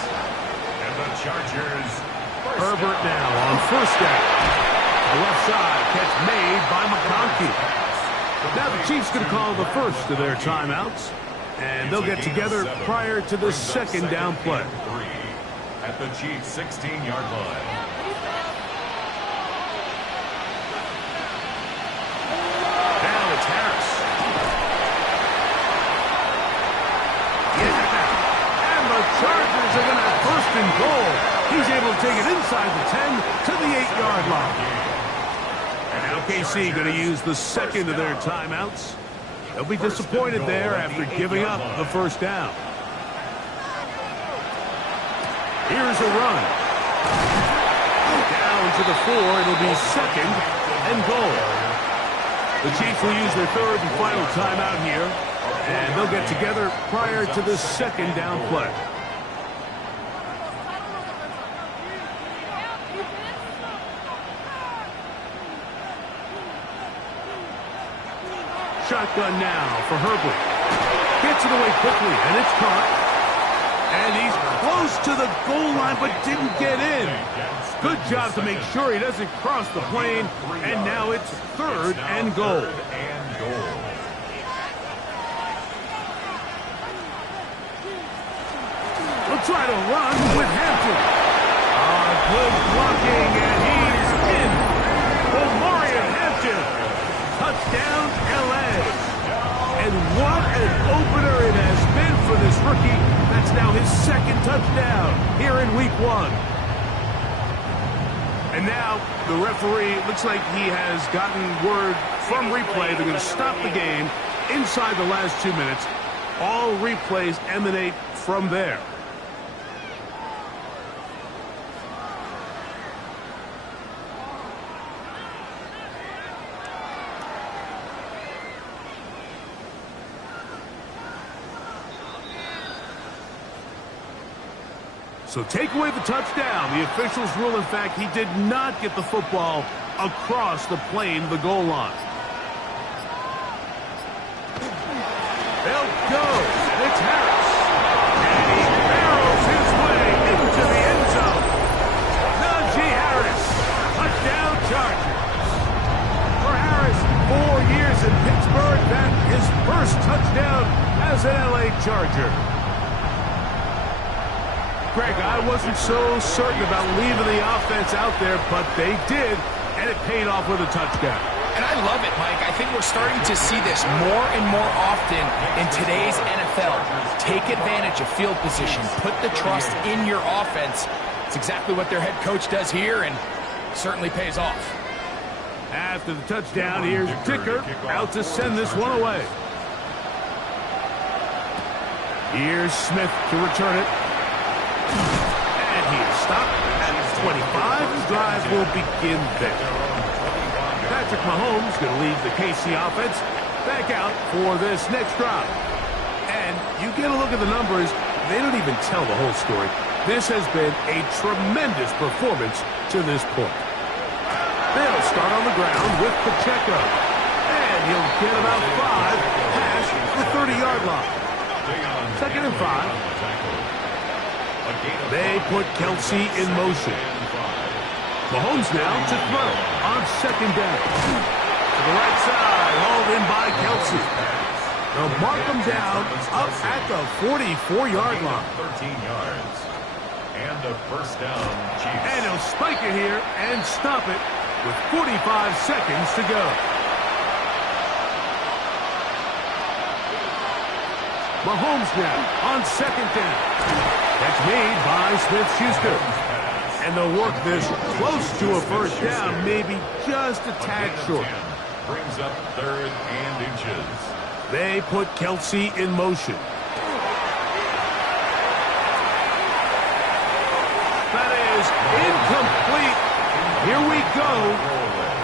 And the Chargers. Herbert now on first down. The left side catch made by McConkey. Now the Chiefs going to call the first of their timeouts. And they'll get together prior to the second down play. At the Chiefs' 16-yard line. Now it's Harris. And the Chargers are going to have first and goal. He's able to take it inside the 10 to the 8-yard line. And now KC going to use the second of their timeouts. They'll be disappointed there after giving up the first down. Here's a run. Down to the 4. It'll be second and goal. The Chiefs will use their third and final timeout here, and they'll get together prior to the second down play. Shotgun now for Herbert. Gets it away quickly, and it's caught. And he's close to the goal line, but didn't get in. Good job to make sure he doesn't cross the plane. And now it's third and goal. We'll try to run with Hampton. Good blocking, and he's in. Omarion Hampton. Touchdown, L.A. And what an opener it has been for this rookie. That's now his second touchdown here in week 1. And now the referee looks like he has gotten word from replay. They're going to stop the game inside the last 2 minutes. All replays emanate from there. So take away the touchdown. The officials rule, in fact, he did not get the football across the plane, the goal line. They'll go. It's Harris. And he barrels his way into the end zone. Najee Harris. Touchdown Chargers. For Harris, 4 years in Pittsburgh, that's his first touchdown as an LA Charger. Greg, I wasn't so certain about leaving the offense out there, but they did, and it paid off with a touchdown. And I love it, Mike. I think we're starting to see this more and more often in today's NFL. Take advantage of field position. Put the trust in your offense. It's exactly what their head coach does here, and certainly pays off. After the touchdown, here's Dicker out to send this one away. Here's Smith to return it. And he is stopped at 25. The drive will begin there. Patrick Mahomes going to lead the KC offense back out for this next drive. And you get a look at the numbers, they don't even tell the whole story. This has been a tremendous performance to this point. They'll start on the ground with Pacheco. And he'll get about 5 past the 30-yard line. 2nd and 5. They put Kelce in motion. Mahomes now to throw on 2nd down. To the right side, hauled in by Kelce. They'll mark him down up at the 44-yard line. 13 yards. And a first down, Chiefs. And he'll spike it here and stop it with 45 seconds to go. Mahomes now on 2nd down. That's made by Smith-Schuster. And they'll work this close to a first down, maybe just a tad short. Brings up 3rd and inches. They put Kelce in motion. That is incomplete. Here we go.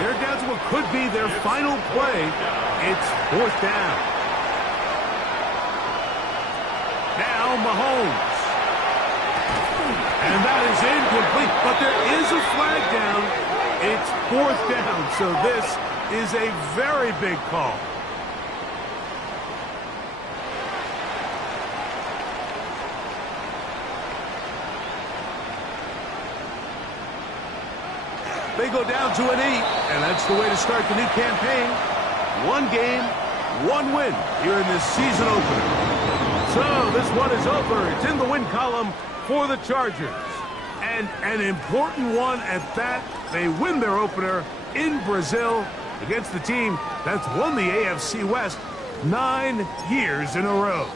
They're down to what could be their final play. It's 4th down. Now Mahomes. And that is incomplete, but there is a flag down. It's 4th down, so this is a very big call. They go down to an 8, and that's the way to start the new campaign. 1 game, 1 win here in this season opener. So this one is over. It's in the win column for the Chargers. And an important one at that. They win their opener in Brazil against the team that's won the AFC West 9 years in a row.